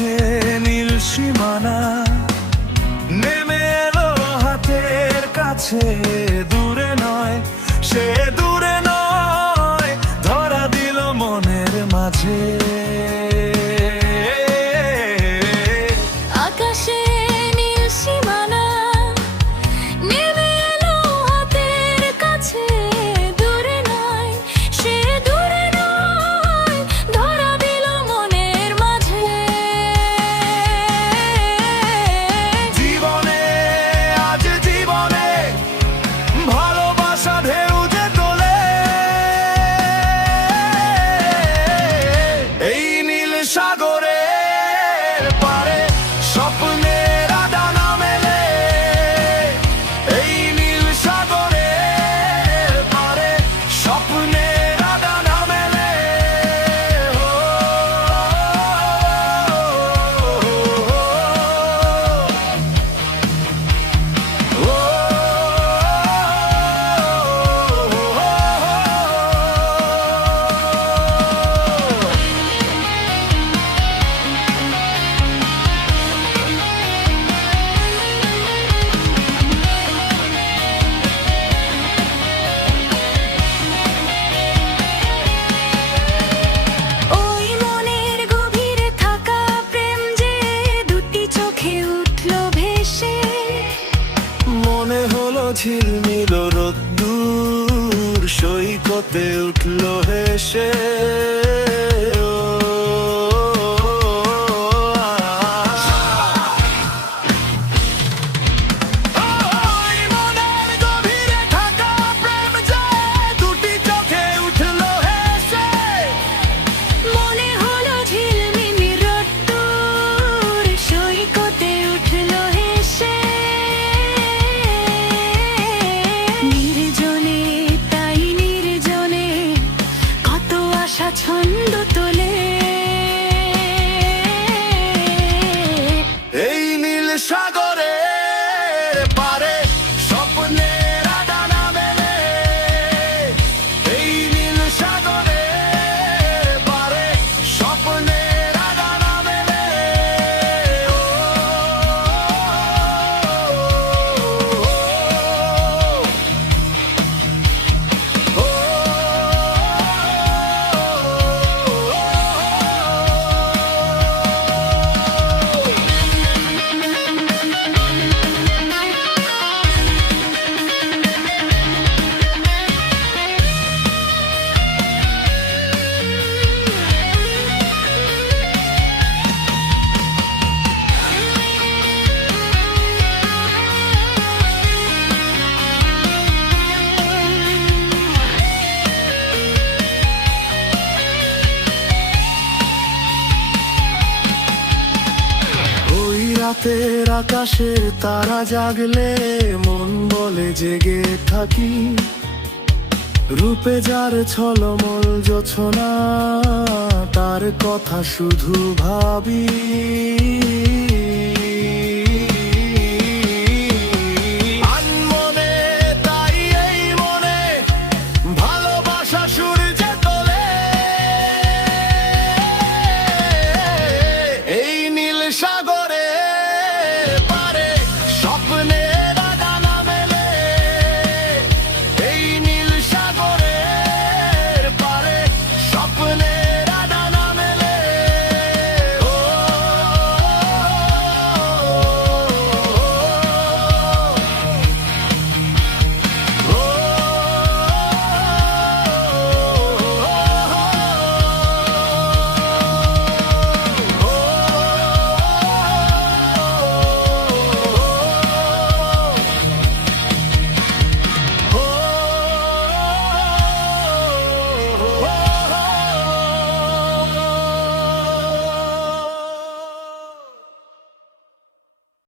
আকাশে নীল সীমানা নেমে এলো হাতের কাছে, দূরে নয় সে দূরে নয়, ধরা দিল মনের মাঝে। আকাশে নীল সীমানা নেমে এলো হাতের কাছে, দূরে নয় সে দূরে নয়, ধরা দিল মনের মাঝে। জীবনে আজ জীবনে ভালোবাসা ঢেউ যে তোলে, এই নীল সাগরের পারে স্বপ্নের ডানা মেলে, এই নীল সাগরের পারে স্বপ্নের ডানা মেলে। ওই মনের গভীরে থাকা প্রেম যে দুটি চোখে উঠল ভেসে, মনে হলো ঝিলমিল রোদ্দুর সৈকতে উঠলো হেসে। ওই মনের গভীরে থাকা প্রেম যে দুটি চোখে উঠলো হেসে, মনে হলো ঝিলমিল রোদ্দুর সৈকতে উঠল হেসে। নির্জনে তাই নির্জনে কত আশা ছন্দ তোলে, এই নীল সাগরের পারে স্বপ্নের ডানা মেলে, এই নীল সাগরের পারে স্বপ্নের ডানা মেলে। ওই রাতের আকাশের তারা জাগলে মন বলে জেগে থাকি, রূপে যার ছলমল জোছনা তার কথা শুধু ভাবি।